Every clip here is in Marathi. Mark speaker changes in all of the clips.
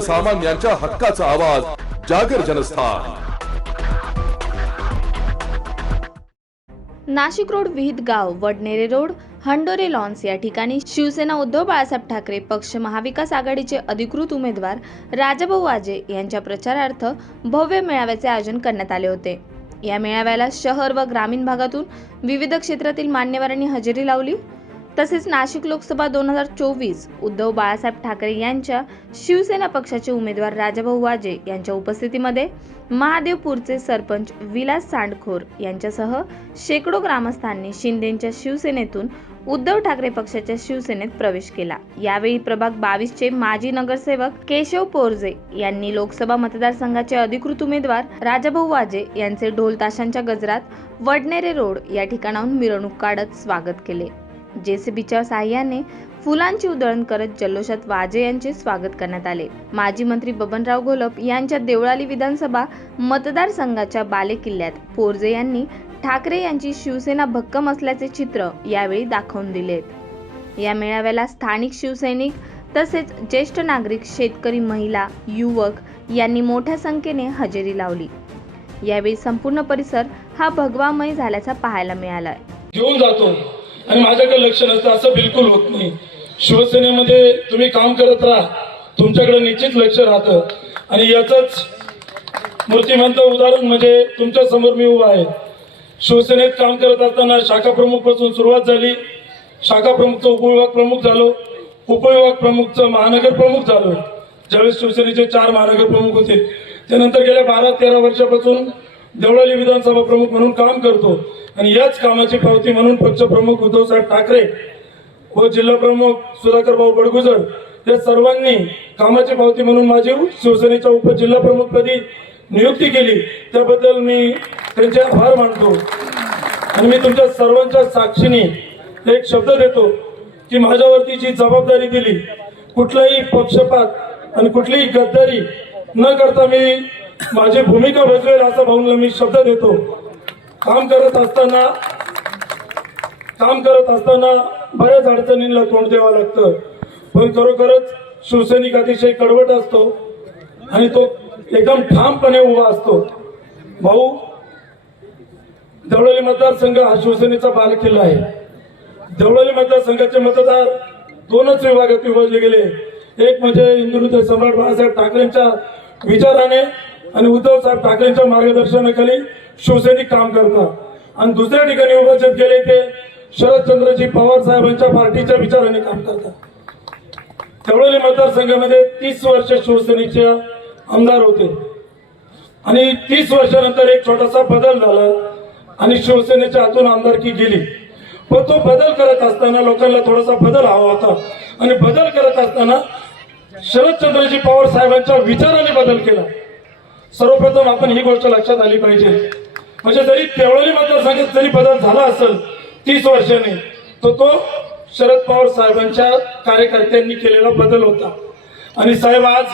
Speaker 1: सर्वसामान्यांच्या हक्काचा आवाज जागर जनस्थान.
Speaker 2: नाशिक रोड विहित गाव वडनेरे रोड हंडोरे लॉन्स या ठिकाणी शिवसेना उद्धव बाळासाहेब ठाकरे पक्ष महाविकास आघाडीचे अधिकृत उमेदवार राजाभाऊ वाजे यांच्या प्रचारार्थ भव्य मेळाव्याचे आयोजन करण्यात आले होते. या मेळाव्याला शहर व ग्रामीण भागातून विविध क्षेत्रातील मान्यवरांनी हजेरी लावली. तसेच नाशिक लोकसभा दोन हजार चोवीस उद्धव बाळासाहेब ठाकरे यांच्या शिवसेना पक्षाचे उमेदवार राजाभाऊ वाजे यांच्या उपस्थितीमध्ये महादेवपूरचे सरपंच विलास सांडखोर यांच्यासह शेकडो ग्रामस्थांनी शिंदेच्या शिवसेनेतून उद्धव ठाकरे पक्षाच्या शिवसेनेत प्रवेश केला. यावेळी प्रभाग बावीसचे माजी नगरसेवक केशव पोरजे यांनी लोकसभा मतदारसंघाचे अधिकृत उमेदवार राजाभाऊ वाजे यांचे ढोल ताशांच्या गजरात वडनेरे रोड या ठिकाणाहून मिरवणूक काढत स्वागत केले. जेसीबीच्या साह्याने फुलांची उधळण करत जल्लोषात वाजे यांचे स्वागत करण्यात आले. माजी मंत्री बबनराव घोलप यांच्या देवळाली विधानसभा मतदारसंघाच्या बालेकिल्ल्यात पोरजे यांनी ठाकरे यांची शिवसेना भक्कम असल्याचे चित्र यावेळी दाखवून दिलेत या मेळाव्याला स्थानिक शिवसैनिक तसेच ज्येष्ठ नागरिक शेतकरी महिला युवक यांनी मोठ्या संख्येने हजेरी लावली. यावेळी संपूर्ण परिसर हा भगवामय झाल्याचा पाहायला मिळालाय.
Speaker 3: घेऊन जातो. आणि माझ्याकडे लक्ष नसतं असं बिलकुल होत नाही. शिवसेनेमध्ये तुम्ही काम करत राहा. तुमच्याकडे निश्चित लक्ष राहतं. आणि याचंच मूर्तिमंत उदाहरण म्हणजे तुमच्यासमोर मी उभा आहे. शिवसेनेत काम करत असताना शाखा प्रमुखपासून सुरुवात झाली. शाखा प्रमुखचं उपविभाग प्रमुख झालो. उपविभाग प्रमुखचं महानगर प्रमुख झालो. ज्यावेळेस शिवसेनेचे चार महानगर प्रमुख होते. त्यानंतर गेल्या बारा तेरा वर्षापासून देवळाली विधानसभा प्रमुख म्हणून काम करतो. आणि याच कामाची पावती म्हणून पक्षप्रमुख उद्धवसाहेब ठाकरे व जिल्हा प्रमुख सुधाकर भाऊ बडगुजर या सर्वांनी कामाची पावती म्हणून माझी शिवसेनेच्या उपजिल्हाप्रमुखपदी नियुक्ती केली. त्याबद्दल मी त्यांचे आभार मानतो. आणि मी तुमच्या सर्वांच्या साक्षीने एक शब्द देतो की माझ्यावरती जी जबाबदारी दिली कुठलाही पक्षपात आणि कुठलीही गद्दारी न करता मी माझी भूमिका बजवेल असा भाऊंना मी शब्द देतो. काम करत असताना काम करत असताना बऱ्याच अडचणींना तोंड द्यावं लागतं. पण खरोखरच शिवसैनिक अतिशय कडवट असतो आणि तो एकदम ठामपणे उभा असतो. भाऊ देवळाली मतदारसंघ हा शिवसेनेचा बालकिल्ला आहे. देवळाली मतदारसंघाचे मतदार दोनच विभागात विभागले गेले. एक म्हणजे हिंदुत्व सम्राट बाळासाहेब ठाकरेंच्या विचाराने आणि उद्धव साहेब ठाकरेंच्या मार्गदर्शनाखाली शिवसैनिक काम करतात. आणि दुसऱ्या ठिकाणी उपस्थित केले ते शरदचंद्रजी पवार साहेबांच्या पार्टीच्या विचाराने काम करतात. तेवढे मतदारसंघामध्ये तीस वर्ष शिवसेनेचे आमदार होते. आणि तीस वर्षानंतर एक छोटासा बदल झाला आणि शिवसेनेच्या हातून आमदारकी गेली. पण तो बदल करत असताना लोकांना थोडासा बदल हवा होता. आणि बदल करत असताना शरदचंद्रजी पवार साहेबांच्या विचाराने बदल केला. सर्वप्रथम आपण ही गोष्ट लक्षात आली पाहिजे. म्हणजे जरी तेवढी मतदारसंघात जरी बदल झाला असेल तीस वर्षाने तर तो शरद पवार साहेबांच्या कार्यकर्त्यांनी केलेला बदल होता. आणि साहेब आज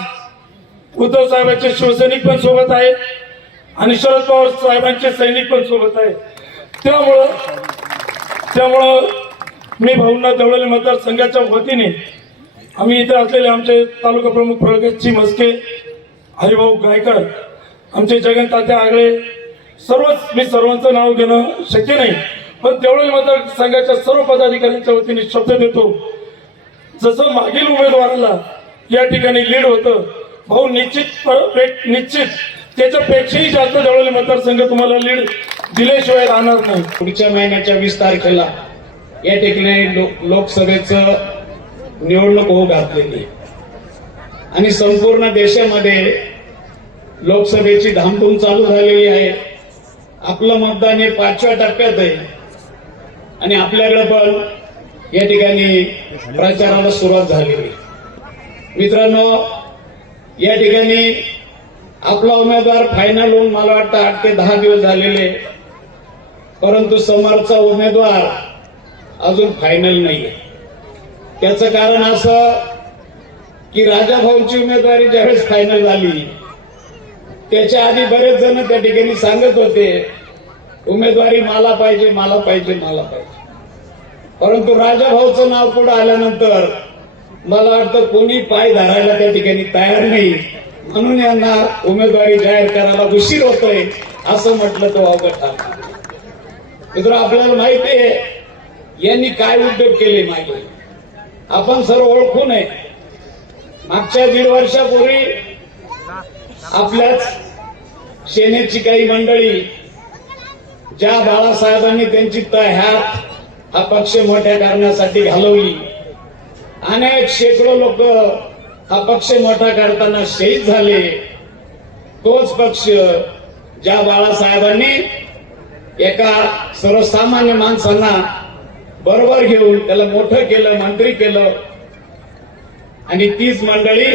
Speaker 3: उद्धव साहेबांचे शिवसैनिक पण सोबत आहे आणि शरद पवार साहेबांचे सैनिक पण सोबत आहे त्यामुळं त्यामुळं मी भाऊंना देवळाली मतदारसंघाच्या वतीने आम्ही इथे असलेले आमचे तालुका प्रमुख प्रगतची मस्के हरिभाऊ गायकर आमचे जगन तात्या आगळे सर्वच मी सर्वांचं नाव घेणं शक्य नाही पण देवळाली मतदारसंघाच्या सर्व पदाधिकाऱ्यांच्या वतीने शब्द देतो. जसं मागील उमेदवाराला या ठिकाणी लीड होतं भाऊ निश्चित निश्चित त्याच्यापेक्षाही जास्त देवळाली मतदारसंघ तुम्हाला लीड दिल्याशिवाय राहणार नाही.
Speaker 4: पुढच्या महिन्याच्या वीस तारखेला या ठिकाणी लो- लोकसभेचं निवडणूक होऊ घातलेली आणि संपूर्ण देशामध्ये लोकसभेची धामधूम चालू झालेली आहे. आपलं मतदान हे पाचव्या टप्प्यात आहे. आणि आपल्याकडे पण या ठिकाणी प्रचाराला सुरुवात झालेली मित्रांनो या ठिकाणी आपला उमेदवार फायनल होऊन मला वाटतं आठ ते दहा दिवस झालेले परंतु समोरचा उमेदवार अजून फायनल नाही त्याचं कारण असं की राजा भाऊची उमेदवारी ज्यावेळेस फायनल झाली त्याच्या आधी बरेच जण त्या ठिकाणी सांगत होते उमेदवारी मला पाहिजे मला पाहिजे मला पाहिजे. परंतु राजा भाऊचं नाव पुढे आल्यानंतर मला वाटतं कोणी पाय धरायला त्या ठिकाणी तयार नाही. म्हणून यांना उमेदवारी जाहीर करायला उशीर होतोय असं म्हटलं तर वावगं ठरणार मित्र आपल्याला माहिती आहे यांनी काय उद्योग केले मागे? आपण सर्व ओळखू नये. मागच्या दीड वर्षापूर्वी आपल्याच सेनेची काही मंडळी ज्या बाळासाहेबांनी त्यांची तह्यात हा पक्ष मोठ्या करण्यासाठी घालवली. अनेक शेकडो लोक हा पक्ष मोठा करताना शहीद झाले. तोच पक्ष ज्या बाळासाहेबांनी एका सर्वसामान्य माणसांना बरोबर घेऊन त्याला मोठं केलं मंत्री केलं. आणि तीच मंडळी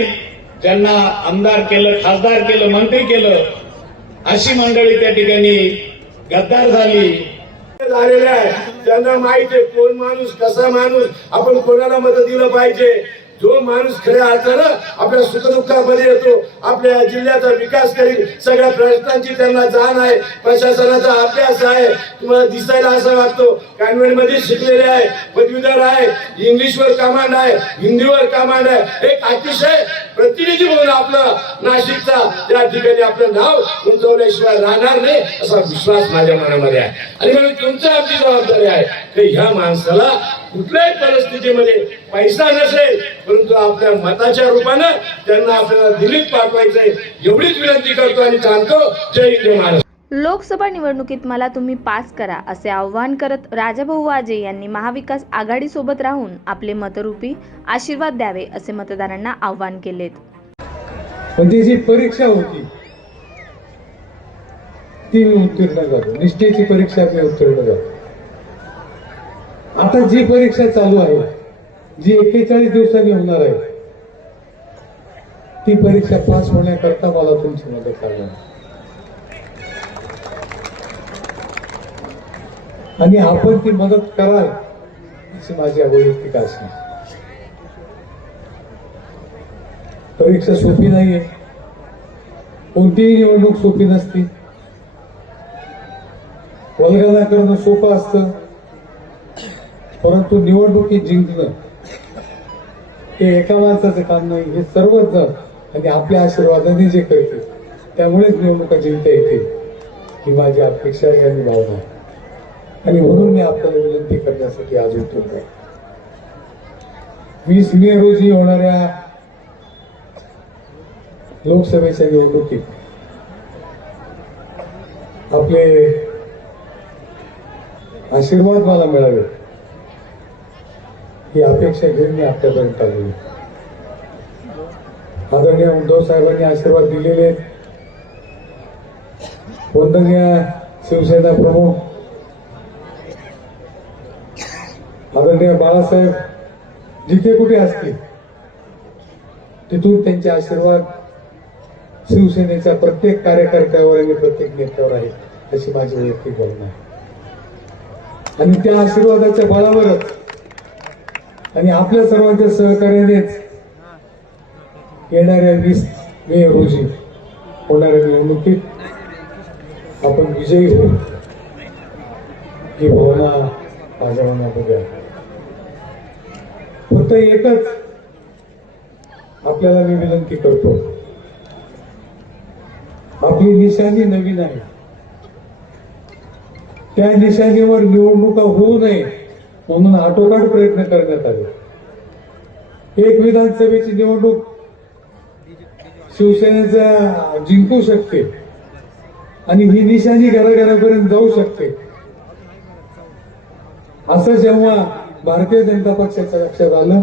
Speaker 4: त्यांना आमदार केलं खासदार केलं मंत्री केलं अशी मंडळी त्या ठिकाणी गद्दार झाली.
Speaker 5: झालेल्या आहे त्यांना माहिती आहे कोण माणूस कसा माणूस आपण कोणाला मदतीला पाहिजे? जो माणूस खऱ्या अर्थानं आपल्या सुखदुःखामध्ये येतो आपल्या जिल्ह्याचा विकास करील सगळ्या प्रश्नांची त्यांना जाण आहे प्रशासनाचा अभ्यास आहे. तुम्हाला दिसायला असं वाटतो कॉन्व्हेंटमध्ये शिकलेले आहे पदवीधर आहे इंग्लिशवर कमांड आहे हिंदीवर कमांड आहे. एक अतिशय प्रतिनिधी म्हणून आपलं नाशिकचा त्या ठिकाणी आपलं नाव उंचवल्याशिवाय राहणार नाही असा विश्वास माझ्या मनामध्ये आहे. आणि म्हणून तुमची आमची जबाबदारी आहे की ह्या माणसाला कुठल्याही परिस्थितीमध्ये पैसा नसेल परंतु आपल्या मताच्या रूपानं त्यांना आपल्याला दिल्लीत पाठवायचंय एवढीच विनंती करतो आणि सांगतो जय हिंद जय महाराष्ट्र.
Speaker 2: लोकसभा निवडणुकीत मला तुम्ही पास करा असे आव्हान करत राजाभाऊ वाजे यांनी महाविकास आघाडीसोबत राहून आपले मतरूपी आशीर्वाद द्यावे असे मतदारांना आव्हान केलेत.
Speaker 6: पण ती जी परीक्षा होती ती मी उत्तीर्ण झालो. निष्ठेची परीक्षा मी उत्तीर्ण झालो. आता जी परीक्षा चालू आहे जी एक्केचाळीस दिवसांनी होणार आहे ती परीक्षा पास होण्याकरता मला तुमची मदत लागणार आणि आपण ती मदत कराल अशी माझी वैयक्तिक आशा आहे. परीक्षा सोपी नाही आहे कोणतीही निवडणूक सोपी नसती. वल्गना करणं सोपं असतं. परंतु निवडणुकीत जिंकणं हे एका माणसाचं काम नाही हे सर्वच जण आणि आपल्या आशीर्वादाने जे करते त्यामुळेच निवडणुका जिंकता येते ही माझी अपेक्षा आहे आणि भावना आहे. आणि म्हणून मी आपल्याला विनंती करण्यासाठी आज उठतो वीस मे रोजी होणाऱ्या लोकसभेच्या निवडणुकीत आपले आशीर्वाद मला मिळावे ही अपेक्षा घेऊन मी आपल्यापर्यंत आलेली आदरणीय उद्धव साहेबांनी आशीर्वाद दिलेले वंदनीय शिवसेना प्रमुख आदरणीय बाळासाहेब जिथे कुठे असतील तिथून त्यांचे आशीर्वाद शिवसेनेच्या प्रत्येक कार्यकर्त्यावर आणि प्रत्येक नेत्यावर आहे अशी माझी वैयक्तिक भावना आहे. आणि त्या आशीर्वादाच्या बळावरच आणि आपल्या सर्वांच्या सहकार्यानेच येणाऱ्या वीस मे रोजी होणाऱ्या निवडणुकीत आपण विजयी होऊ ही भावना माझ्या मनामध्ये आहे. फक्त एकच आपल्याला मी विनंती करतो. आपली निशाणी नवीन आहे. त्या निशाणीवर निवडणुका होऊ नये म्हणून आटोकाट प्रयत्न करण्यात आले. एक विधानसभेची निवडणूक शिवसेनेचा जिंकू शकते आणि ही निशाणी घराघरापर्यंत जाऊ शकते. असं जेव्हा भारतीय जनता पक्षाच्या लक्षात आलं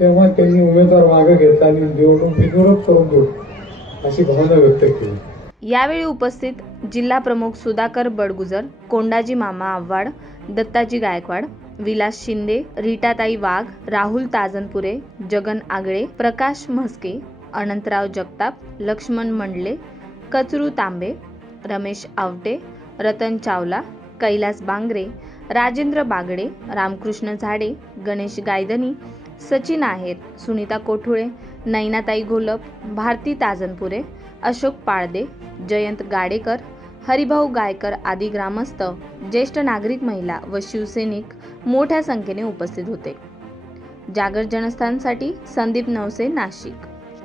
Speaker 6: तेव्हा त्यांनी उमेदवार मागे घेतला आणि निवडणूक बिनविरोध करून देऊ अशी भावना व्यक्त केली.
Speaker 2: यावेळी उपस्थित जिल्हा प्रमुख सुधाकर बडगुजर कोंडाजी मामा आव्हाड दत्ताजी गायकवाड विलास शिंदे रीटाताई वाघ राहुल ताजनपुरे जगन आगळे प्रकाश म्हस्के अनंतराव जगताप लक्ष्मण मंडले कचरू तांबे रमेश आवटे रतन चावला कैलास बांगरे राजेंद्र बागडे रामकृष्ण झाडे गणेश गायदनी सचिन आहेर सुनीता कोठुळे नैनाताई घोलप भारती ताजनपुरे अशोक पाळदे जयंत गाडेकर हरिभाऊ गायकर आदी ग्रामस्थ ज्येष्ठ नागरिक महिला व शिवसैनिक मोठ्या संख्येने उपस्थित होते. जागर जनस्थानसाठी संदीप नवसे नाशिक.